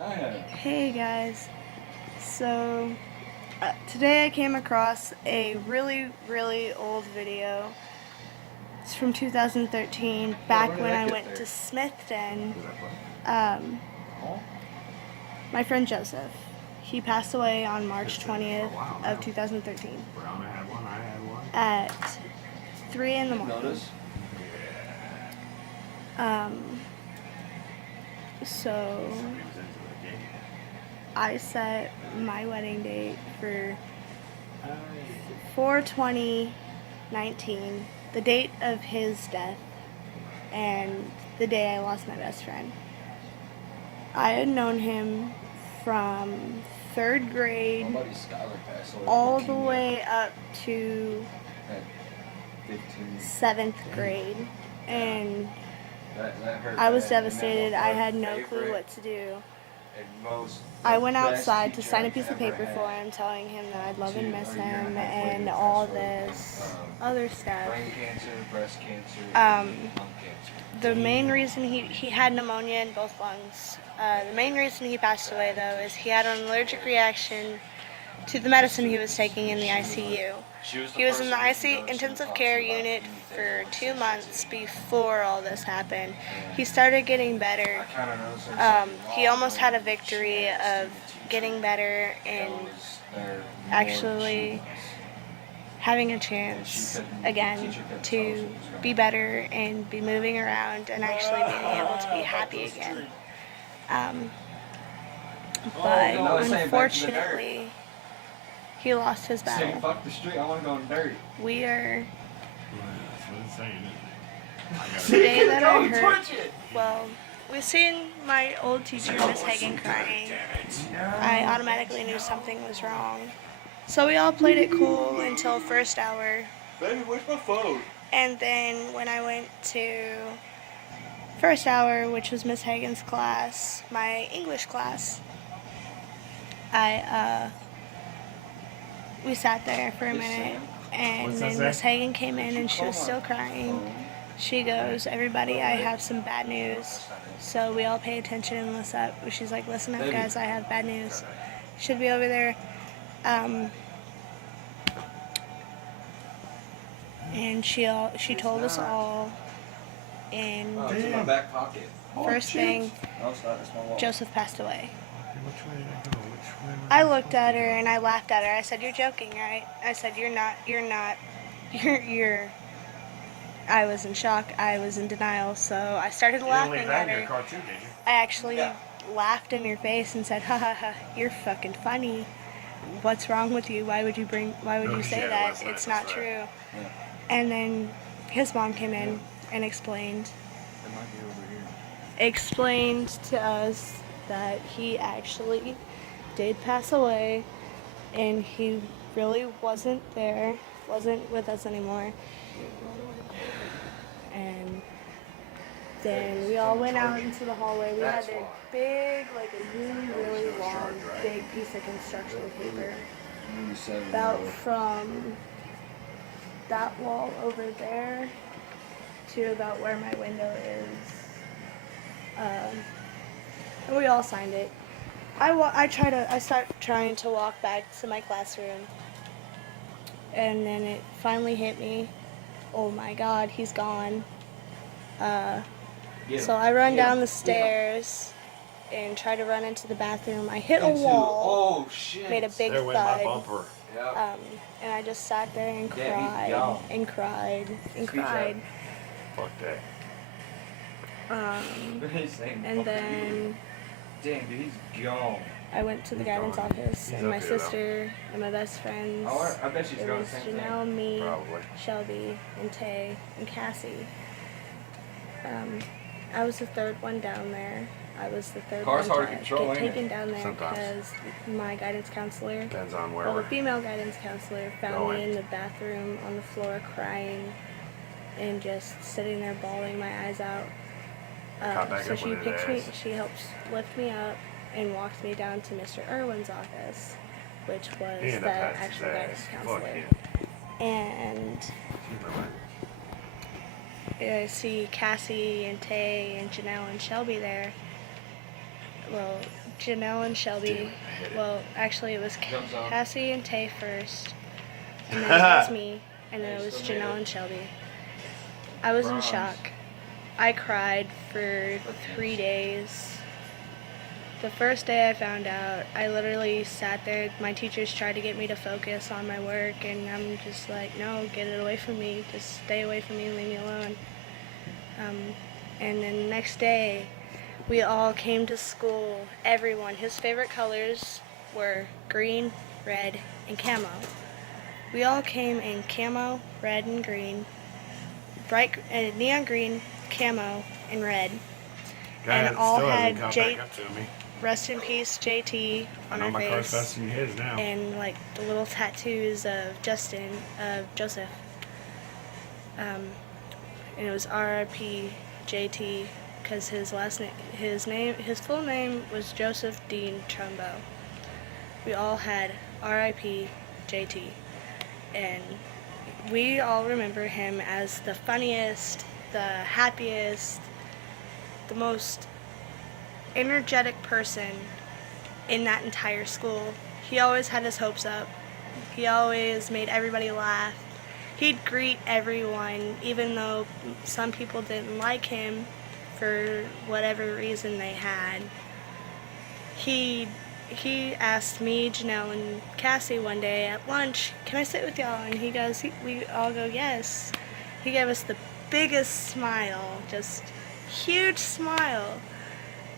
Hey guys, so today I came across a really old video. It's from 2013, back when I went to Smithton. My friend Joseph, he passed away on March 20th of 2013 at 3 in the morning. So I set my wedding date for 4/20/19, the date of his death and the day I lost my best friend. I had known him from 3rd grade all the way up to 7th grade, and I was devastated. I had no clue what to do. I went outside to sign a piece of paper for him, telling him that I'd love and miss him and all this other stuff. Brain cancer, breast cancer, lung cancer. The main reason he had pneumonia in both lungs. The main reason he passed away, though, is he had an allergic reaction to the medicine he was taking in the ICU. He was in the intensive care unit for 2 months before all this happened. He started getting better. He almost had a victory of getting better and actually having a chance again to be better and be moving around and actually being able to be happy again. But unfortunately, he lost his battle. Fuck the street, I want to go in dirt. We are... The day that I heard... Well, we seen my old teacher, Miss Hagen, crying. I automatically knew something was wrong. So we all played it cool until first hour. Baby, where's my phone? And then when I went to first hour, which was Miss Hagen's class, my English class, we sat there for a minute, and then Miss Hagen came in and she was still crying. She goes, "Everybody, I have some bad news." So we all pay attention and listen up. She's like, "Listen up, guys, I have bad news." Should be over there. And she told us all, and my back pocket. First thing, Joseph passed away. I looked at her and I laughed at her. I said, "You're joking, right?" I said, you're not, I was in shock. I was in denial, so I started laughing at her. I actually laughed in her face and said, "Ha ha ha, you're fucking funny. What's wrong with you? Why would you say that? It's not true." And then his mom came in and explained to us that he actually did pass away and he really wasn't with us anymore. And then we all went out into the hallway. We had a big, like a really long, big piece of construction paper, about from that wall over there to about where my window is. And we all signed it. I start trying to walk back to my classroom, and then it finally hit me. Oh my God, he's gone. So I run down the stairs and try to run into the bathroom. I hit a wall, made a big thud, and I just sat there and cried and cried and cried. Fuck that. And then Damn, dude, he's gone. I went to the guidance office, and my sister and my best friends. I bet she's It going was the same Janelle, thing. me, Probably. Shelby, and Tay, and Cassie. I was the third one down there. I was the third Car's one hard to to control, get ain't taken it? down there Sometimes. because my guidance counselor, Depends on where well, the we're female guidance counselor found going. me in the bathroom on the floor crying and just sitting there bawling my eyes out. Caught back So up she with his picks me, ass. she helps lift me up and walks me down to Mr. Irwin's office, which was He the ended up having actual his guidance ass. counselor. Fuck him. And I see Cassie and Tay and Janelle and Shelby there. Well, Janelle and Shelby. Damn, I hit it. Well, actually, it was Jump zone. Cassie and Tay first, and then it was me, and then it was Janelle and Shelby. I was in Bronze. shock. I cried for 3 days. The first day I found out, I literally sat there. My teachers tried to get me to focus on my work, and I'm just like, no, get it away from me. Just stay away from me and leave me alone. And then the next day, we all came to school. Everyone, his favorite colors were green, red, and camo. We all came in camo, red, and green, bright neon green, camo, and red. Guy And all still hasn't had caught J- back up to me. Rest in peace, JT, I on know our my car's face, faster than his now. and like the little tattoos of Joseph. And it was R.I.P JT, because his full name was Joseph Dean Trumbo. We all had R.I.P JT, and we all remember him as the funniest, the happiest, the most energetic person in that entire school. He always had his hopes up. He always made everybody laugh. He'd greet everyone, even though some people didn't like him for whatever reason they had. He asked me, Janelle, and Cassie one day at lunch, "Can I sit with y'all?" And we all go, "Yes." He gave us the biggest smile, just huge smile,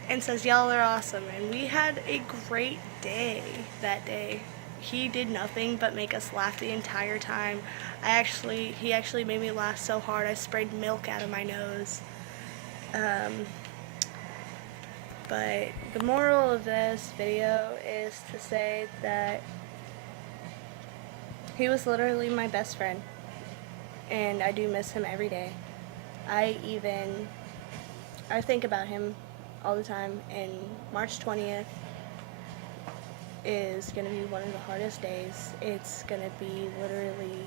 and says, "Y'all are awesome." And we had a great day that day. He did nothing but make us laugh the entire time. He actually made me laugh so hard I sprayed milk out of my nose. But the moral of this video is to say that he was literally my best friend, and I do miss him every day. I think about him all the time, and March 20th is going to be one of the hardest days. It's going to be literally,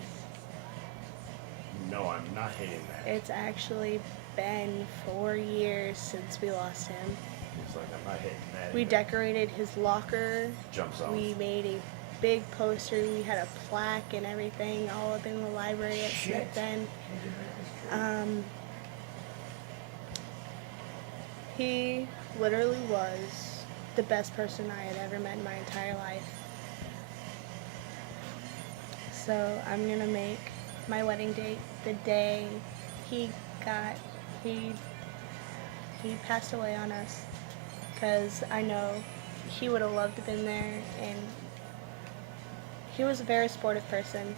No, I'm not hitting that. it's actually been 4 years since we lost him. It's like I'm not hitting that. We either. decorated his locker. Jump zone. We made a big poster. We had a plaque and everything all up in the library at Smith then. He literally was the best person I had ever met in my entire life. So I'm gonna make my wedding date the day he passed away on us, because I know he would have loved to have been there, and he was a very sportive person,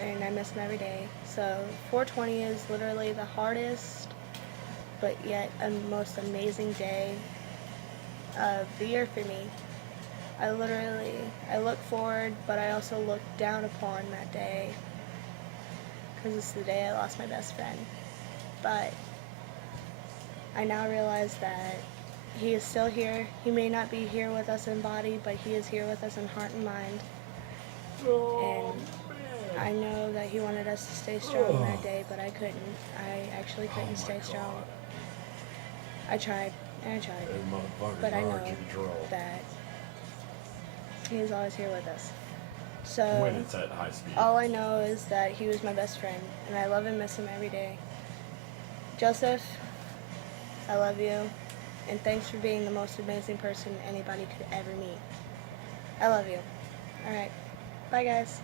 and I miss him every day. So 420 is literally the hardest but yet a most amazing day of the year for me. I look forward, but I also look down upon that day, because it's the day I lost my best friend. But I now realize that he is still here. He may not be here with us in body, but he is here with us in heart and mind. And I know that he wanted us to stay strong that day, but I couldn't. I actually couldn't stay strong. I tried, and I tried, but I know that he is always here with us. So When it's at high speed. all I know is that he was my best friend, and I love and miss him every day. Joseph, I love you, and thanks for being the most amazing person anybody could ever meet. I love you. Alright, bye guys.